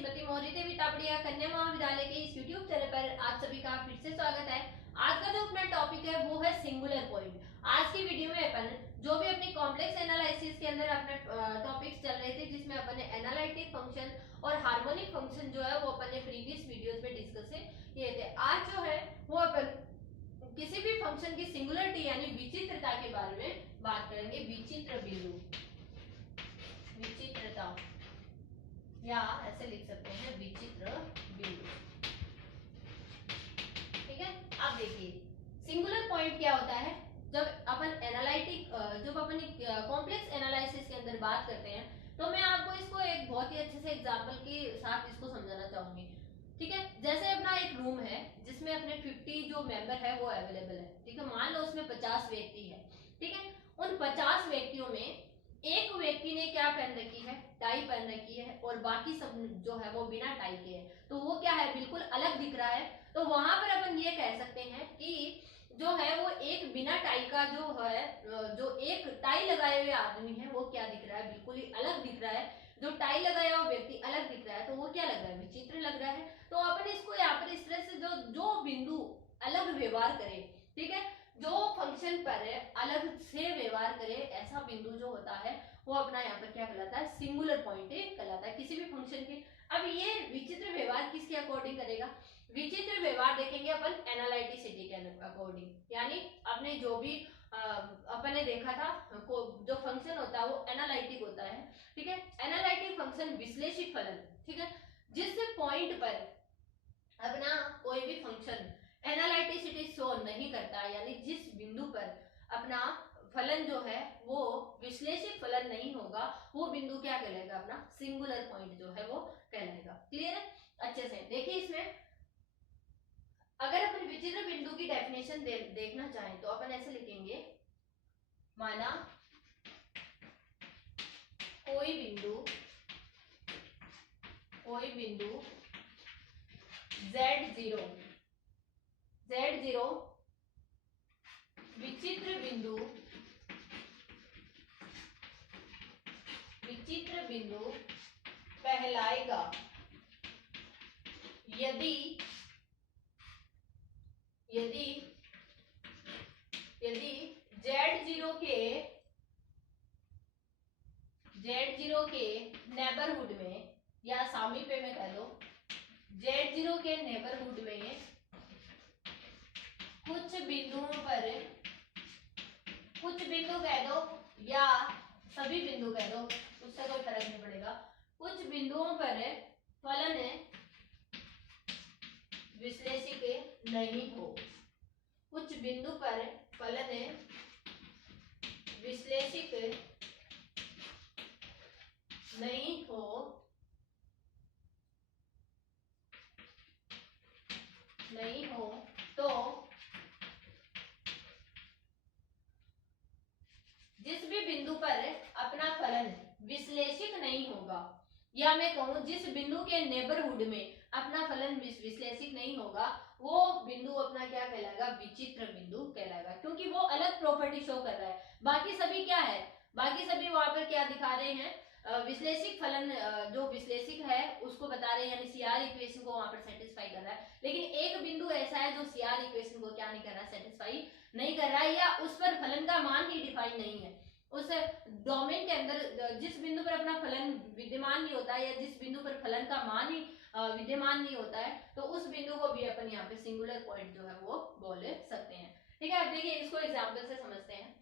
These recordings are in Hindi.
श्रीमती मोहरी देवी तापड़िया कन्या महाविद्यालय के इस YouTube चैनल पर आप सभी का फिर से स्वागत है। आज का जो अपना टॉपिक है वो है सिंगुलर पॉइंट। आज की वीडियो में अपन जो भी अपनी कॉम्प्लेक्स एनालिसिस के अंदर अपने टॉपिक्स चल रहे थे, जिसमें अपन ने एनालिटिक फंक्शन और हार्मोनिक फंक्शन जो है वो अपन ने प्रीवियस वीडियोस में डिस्कस किए थे। आज जो है वो अपन किसी भी फंक्शन की सिंगुलरिटी यानी विचित्रता के बारे में बात करेंगे। विचित्र बिंदु, विचित्रता या ऐसे लिख सकते हैं विचित्र बिंदु। ठीक है, अब देखिए सिंगुलर पॉइंट क्या होता है। जब अपन एनालिटिक जब अपन कॉम्प्लेक्स एनालिसिस के अंदर बात करते हैं तो मैं आपको इसको एक बहुत ही अच्छे से एग्जांपल के साथ इसको समझाना चाहूंगी। ठीक है, जैसे अपना एक रूम है जिसमें अपने 50 जो मेंबर है वो अवेलेबल है। ठीक है, मान लो उसमें 50 व्यक्ति है। ठीक है, उन 50 व्यक्तियों में एक व्यक्ति ने क्या पहन रखी है, टाई पहन रखी है, और बाकी सब जो है वो बिना टाई के है, तो वो क्या है, बिल्कुल अलग दिख रहा है। तो वहां पर अपन ये कह सकते हैं कि जो है वो एक बिना टाई का जो है, जो एक टाई लगाए हुए आदमी है वो क्या दिख रहा है, बिल्कुल ही अलग दिख रहा है। जो टाई लगाया हुआ व्यक्ति अलग दिख रहा है, तो वो क्या लग रहा है, विचित्र लग रहा है। तो अपन इसको यहाँ पर इस तरह से जो बिंदु अलग व्यवहार करे, ठीक है, जो फंक्शन पर अलग से व्यवहार करे, ऐसा बिंदु जो होता है वो अपना यहाँ पर क्या कहलाता है, सिंगुलर पॉइंट कहलाता है किसी भी फंक्शन के। अब ये विचित्र व्यवहार किसके अकॉर्डिंग करेगा, विचित्र व्यवहार देखेंगे अपन एनालिटिसिटी के अकॉर्डिंग, यानी अपने जो भी अपन ने देखा था जो फंक्शन होता है वो एनालिटिक होता है। ठीक है, एनालिटिक फंक्शन विश्लेषिक फलन। ठीक है, जिस पॉइंट पर अपना कोई भी फंक्शन एनालिटिसिटी शो नहीं करता, यानी जिस बिंदु पर अपना फलन जो है वो विश्लेषिक फलन नहीं होगा, वो बिंदु क्या कहलाएगा, अपना सिंगुलर पॉइंट जो है वो कहलाएगा। क्लियर है अच्छे से। देखिए इसमें अगर अपन विचित्र बिंदु की डेफिनेशन देखना चाहें तो अपन ऐसे लिखेंगे, माना कोई बिंदु Z0 विचित्र बिंदु कहलाएगा यदि Z0 के नेबरहुड में, या सामीप्य में कह लो, Z0 के नेबरहुड में कुछ बिंदु कह दो या सभी बिंदु कह दो, उससे कोई फर्क नहीं पड़ेगा, कुछ बिंदुओं पर फलन विश्लेषिक नहीं हो, कुछ बिंदु पर फलन विश्लेषिक नहीं हो, तो जिस भी बिंदु पर अपना फलन विश्लेषिक नहीं होगा, या मैं कहूं जिस बिंदु के नेबरहुड में अपना फलन विश्लेषिक नहीं होगा, वो बिंदु अपना क्या कहलाएगा, विचित्र बिंदु कहलाएगा, क्योंकि वो अलग प्रॉपर्टी शो कर रहा है। बाकी सभी क्या है, बाकी सभी वहां पर क्या दिखा रहे हैं, विश्लेषिक फलन जो विश्लेषिक है उसको बता रहे हैं, यानी सीआर इक्वेशन को वहां पर सेटिस्फाई कर रहा है। लेकिन एक बिंदु ऐसा है जो सीआर इक्वेशन को क्या नहीं कर रहा, सेटिस्फाई नहीं कर रहा है, या उस पर फलन का मान ही डिफाइन नहीं है। उस डोमेन के अंदर जिस बिंदु पर अपना फलन विद्यमान नहीं होता है, या जिस बिंदु पर फलन का मान ही विद्यमान नहीं होता है, तो उस बिंदु को भी अपन यहाँ पे सिंगुलर पॉइंट जो है वो बोल सकते हैं। ठीक है, अब देखिए इसको एग्जाम्पल से समझते हैं।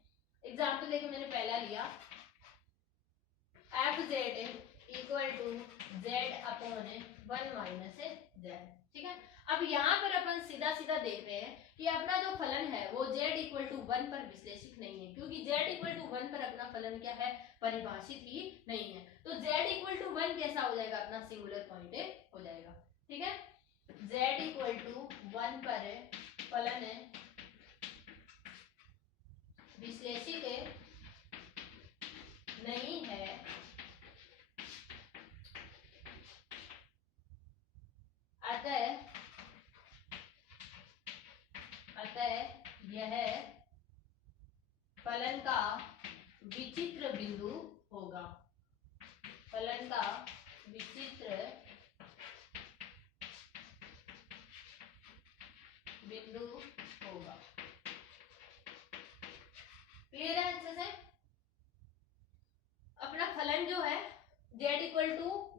एग्जाम्पल देखिए मैंने पहला लिया, F Z equal to Z upon 1 minus Z. ठीक है, अब यहाँ पर अपन सीधा सीधा देख रहे हैं कि अपना जो फलन है वो z इक्वल टू 1 पर विश्लेषिक नहीं है, क्योंकि z इक्वल टू 1 पर अपना फलन क्या है, परिभाषित ही नहीं है। तो z इक्वल टू 1 कैसा हो जाएगा, अपना सिंगुलर पॉइंट हो जाएगा। ठीक है, z इक्वल टू 1 पर फलन विश्लेषिक नहीं है, अतः यह फलन का विचित्र बिंदु होगा, फलन का विचित्र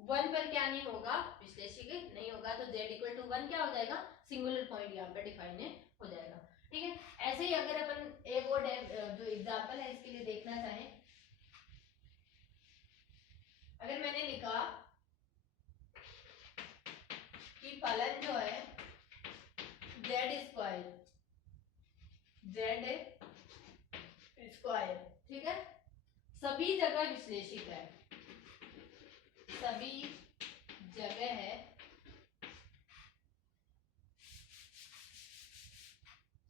1 पर क्या नहीं होगा, विश्लेषिक नहीं होगा। तो z इक्वल टू 1 क्या हो जाएगा, सिंगुलर पॉइंट यहाँ पर डिफाइन हो जाएगा। ठीक है, ऐसे ही अगर अपन एक और जो एग्जांपल है इसके लिए देखना चाहें, अगर मैंने लिखा कि फलन जो है z स्क्वायर, ठीक है, सभी जगह विश्लेषिक है, सभी जगह है,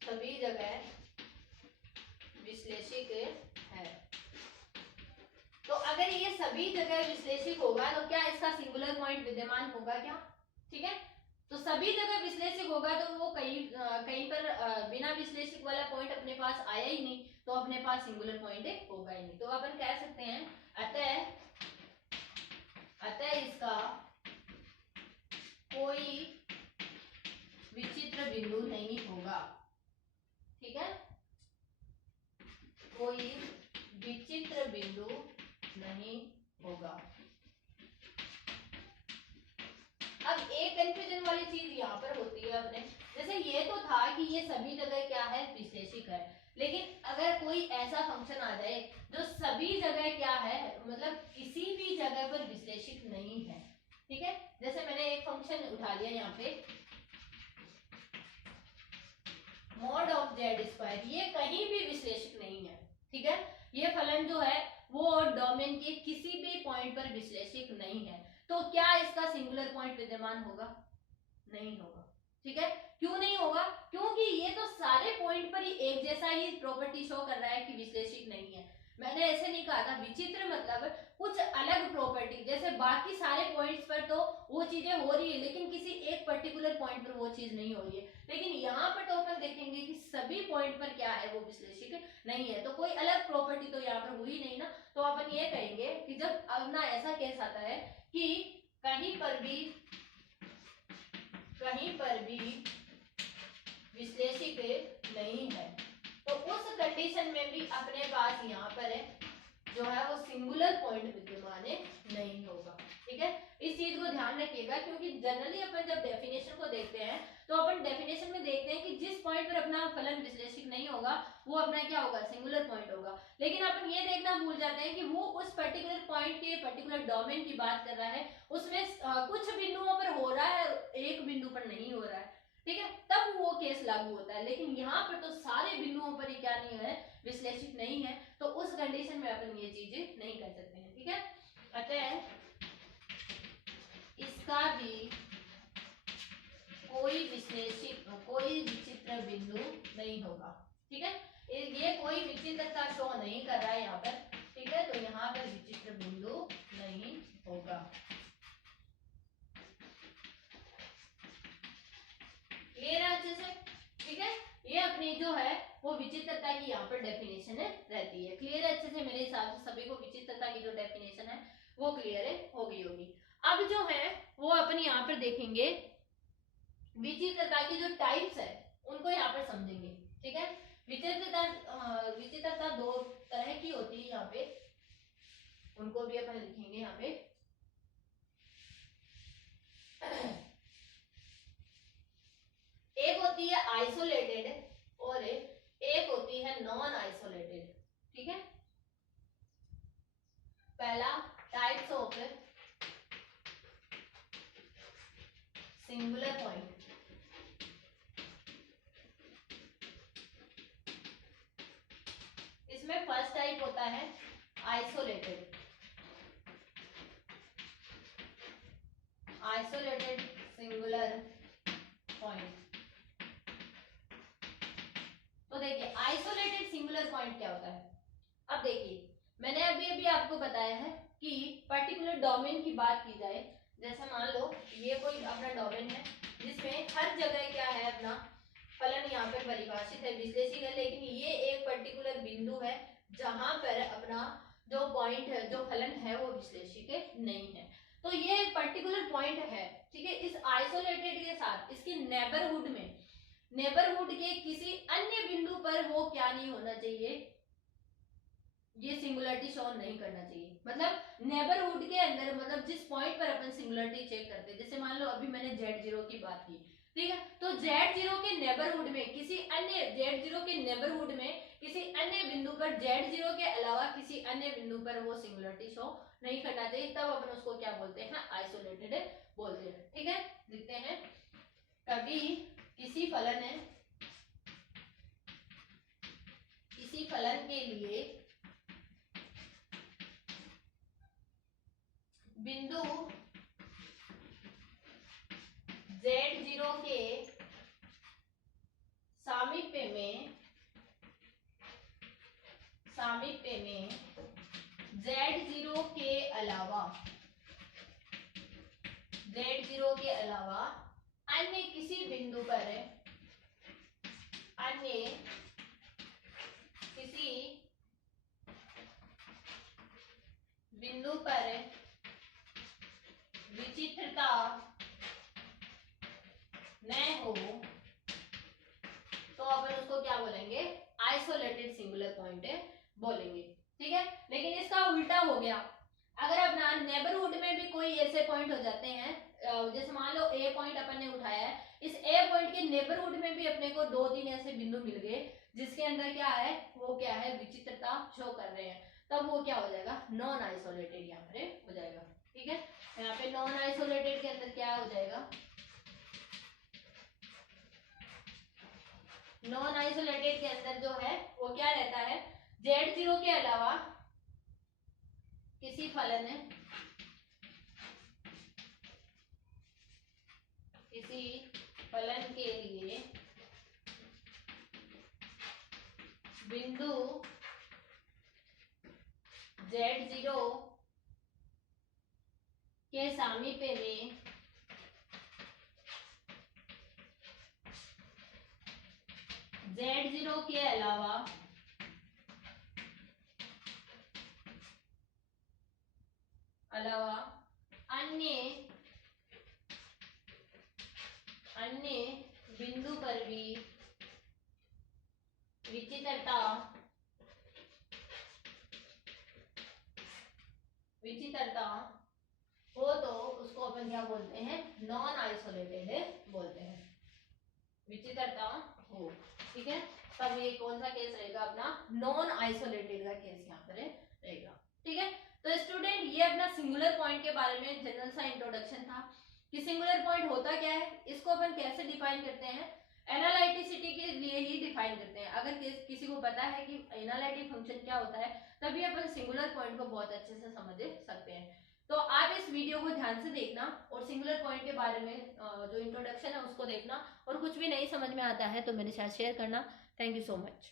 सभी जगह विश्लेषिक है। तो अगर ये सभी जगह विश्लेषिक होगा तो क्या इसका सिंगुलर पॉइंट विद्यमान होगा क्या? ठीक है, तो सभी जगह विश्लेषिक होगा तो वो कहीं पर बिना विश्लेषिक वाला पॉइंट अपने पास आया ही नहीं, तो अपने पास सिंगुलर पॉइंट होगा ही नहीं। तो अपन कह सकते हैं अतः इसका कोई विचित्र बिंदु नहीं होगा। ठीक है, कोई विचित्र बिंदु नहीं होगा। अब एक कंफ्यूजन वाली चीज यहाँ पर होती है अपने, जैसे ये तो था कि ये सभी जगह क्या है, विश्लेषिक है, लेकिन अगर कोई ऐसा फंक्शन आ जाए जो सभी जगह क्या है, मतलब किसी भी जगह पर विश्लेषिक नहीं है। ठीक है, जैसे मैंने एक फंक्शन उठा लिया यहाँ पे मॉड ऑफ जेड स्क्वायर, ये कहीं भी विश्लेषिक नहीं है। ठीक है, ये फलन जो है वो डोमेन के किसी भी पॉइंट पर विश्लेषिक नहीं है। तो क्या इसका सिंगुलर पॉइंट विद्यमान होगा? नहीं होगा। ठीक है, क्यों नहीं होगा? क्योंकि ये तो सारे पॉइंट पर ही एक जैसा ही प्रॉपर्टी शो कर रहा है कि विश्लेषिक नहीं है। मैंने ऐसे नहीं कहा था, विचित्र मतलब कुछ अलग प्रॉपर्टी, जैसे बाकी सारे पॉइंट्स पर तो वो चीजें हो रही है लेकिन किसी एक पर्टिकुलर पॉइंट पर वो चीज नहीं हो रही है, लेकिन यहाँ पर तो अपन देखेंगे कि सभी पॉइंट पर क्या है, वो विश्लेषिक नहीं है। तो कोई अलग प्रॉपर्टी तो यहाँ पर हुई नहीं ना, तो अपन ये कहेंगे कि जब अपना ऐसा केस आता है कि कहीं पर भी विश्लेषिक नहीं है, तो उस कंडीशन में भी अपने पास यहाँ पर है जो है वो सिंगुलर पॉइंट विद्यमान नहीं होगा। ठीक है, इस चीज को ध्यान रखिएगा, क्योंकि जनरली अपन जब डेफिनेशन को देखते हैं तो अपन डेफिनेशन में देखते हैं कि जिस पॉइंट पर अपना फलन विश्लेषिक नहीं होगा वो अपना क्या होगा, सिंगुलर पॉइंट होगा। लेकिन अपन ये देखना भूल जाते हैं कि वो उस पर्टिकुलर पॉइंट के पर्टिकुलर डोमेन की बात कर रहा है, उसमें कुछ बिंदुओं पर हो रहा है, एक बिंदु पर नहीं हो रहा है। ठीक है, तब वो केस लागू होता है, लेकिन यहाँ पर तो सारे बिंदुओं पर ही क्या नहीं है, विश्लेषिक नहीं है, तो उस कंडीशन में अपन ये चीजें नहीं कर सकते हैं। ठीक है, अतः इसका भी कोई विचित्र बिंदु नहीं होगा। ठीक है, ये कोई विचित्रता शो नहीं कर रहा है यहाँ पर। ठीक है, तो यहाँ पर विचित्र बिंदु नहीं होगा। क्लियर है अच्छे से? ठीक है, ये अपनी जो है वो विचित्रता की यहाँ पर डेफिनेशन रहती है। क्लियर है अच्छे से? मेरे हिसाब से सभी को विचित्रता की जो डेफिनेशन है वो क्लियर हो गई होगी। अब जो है वो अपन यहाँ पर देखेंगे विचित्रता की जो टाइप्स है उनको यहाँ पर समझेंगे। ठीक है, विचित्रता दो तरह की होती है यहाँ पे, उनको भी अपन लिखेंगे यहाँ पे। एक होती है आइसोलेटेड और एक होती है नॉन आइसोलेटेड। ठीक है, पहला टाइप्स ऑफ सिंगुलर पॉइंट। इसमें फर्स्ट टाइप होता है आइसोलेटेड सिंगुलर पॉइंट। तो देखिए आइसोलेटेड सिंगुलर पॉइंट क्या होता है। अब देखिए मैंने अभी आपको बताया है कि पर्टिकुलर डोमेन की बात की जाए, जैसे मान लो ये कोई अपना डोमेन है जिसमें हर जगह क्या है, अपना फलन यहाँ पर परिभाषित है, विश्लेषिक है, लेकिन ये एक पर्टिकुलर बिंदु है जहां पर अपना जो पॉइंट है, जो फलन है वो विश्लेषिक नहीं है। तो ये एक पर्टिकुलर पॉइंट है। ठीक है, इस आइसोलेटेड के साथ इसकी नेबरहुड के किसी अन्य बिंदु पर वो क्या नहीं होना चाहिए, ये सिंगुलरिटी शो नहीं करना चाहिए। मतलब नेबरहुड के अंदर, मतलब जिस पॉइंट पर अपन सिंगुलरिटी चेक करते हैं, जैसे मान लो अभी मैंने Z0 की बात की, ठीक है, तो Z0 के नेबरहुड में किसी अन्य Z0 के नेबरहुड में किसी अन्य बिंदु पर Z0 के अलावा किसी अन्य बिंदु पर वो सिंगुलरिटी शो नहीं करना चाहिए, तब अपन उसको क्या बोलते हैं, आइसोलेटेड बोलते हैं। ठीक है, लिखते हैं, कभी किसी फलन के लिए बिंदु Z0 के सामीप्य में Z0 के अलावा अन्य किसी बिंदु पर विचित्रता न हो, तो अपन उसको क्या बोलेंगे, आइसोलेटेड सिंगुलर पॉइंट बोलेंगे। ठीक है, लेकिन इसका उल्टा हो गया, अगर अपना नेबरहुड में भी कोई ऐसे पॉइंट हो जाते हैं, जैसे मान लो ए पॉइंट अपन ने उठाया है, इस ए पॉइंट के नेबरहुड में भी अपने को 2-3 ऐसे बिंदु मिल गए जिसके अंदर क्या है, वो क्या है, विचित्रता शो कर रहे हैं, तब वो क्या हो जाएगा, नॉन आइसोलेटेड यहाँ पर हो जाएगा। ठीक है, यहाँ पे नॉन आइसोलेटेड के अंदर क्या हो जाएगा, नॉन आइसोलेटेड के अंदर जो है वो क्या रहता है, Z0 के अलावा किसी फलन के लिए बिंदु Z0 के सामीप्य में Z0 के अलावा अन्य बिंदु पर भी विचित्रता हो, तो उसको अपन क्या बोलते हैं, नॉन आइसोलेटेड बोलते हैं, विचित्रता हो। ठीक है, तब ये कौन सा केस रहेगा, अपना नॉन आइसोलेटेड का केस यहाँ पर रहेगा। ठीक है, तो स्टूडेंट ये अपना सिंगुलर पॉइंट के बारे में जनरल सा इंट्रोडक्शन था कि सिंगुलर पॉइंट होता क्या है, इसको अपन कैसे डिफाइन करते हैं, एनालिटिसिटी के लिए ही डिफाइन करते हैं। अगर किसी को पता है कि एनालिटिक फंक्शन क्या होता है, तभी अपन सिंगुलर पॉइंट को बहुत अच्छे से समझ सकते हैं। तो आप इस वीडियो को ध्यान से देखना और सिंगुलर पॉइंट के बारे में जो इंट्रोडक्शन है उसको देखना, और कुछ भी नहीं समझ में आता है तो मेरे साथ शेयर करना। Thank you so much.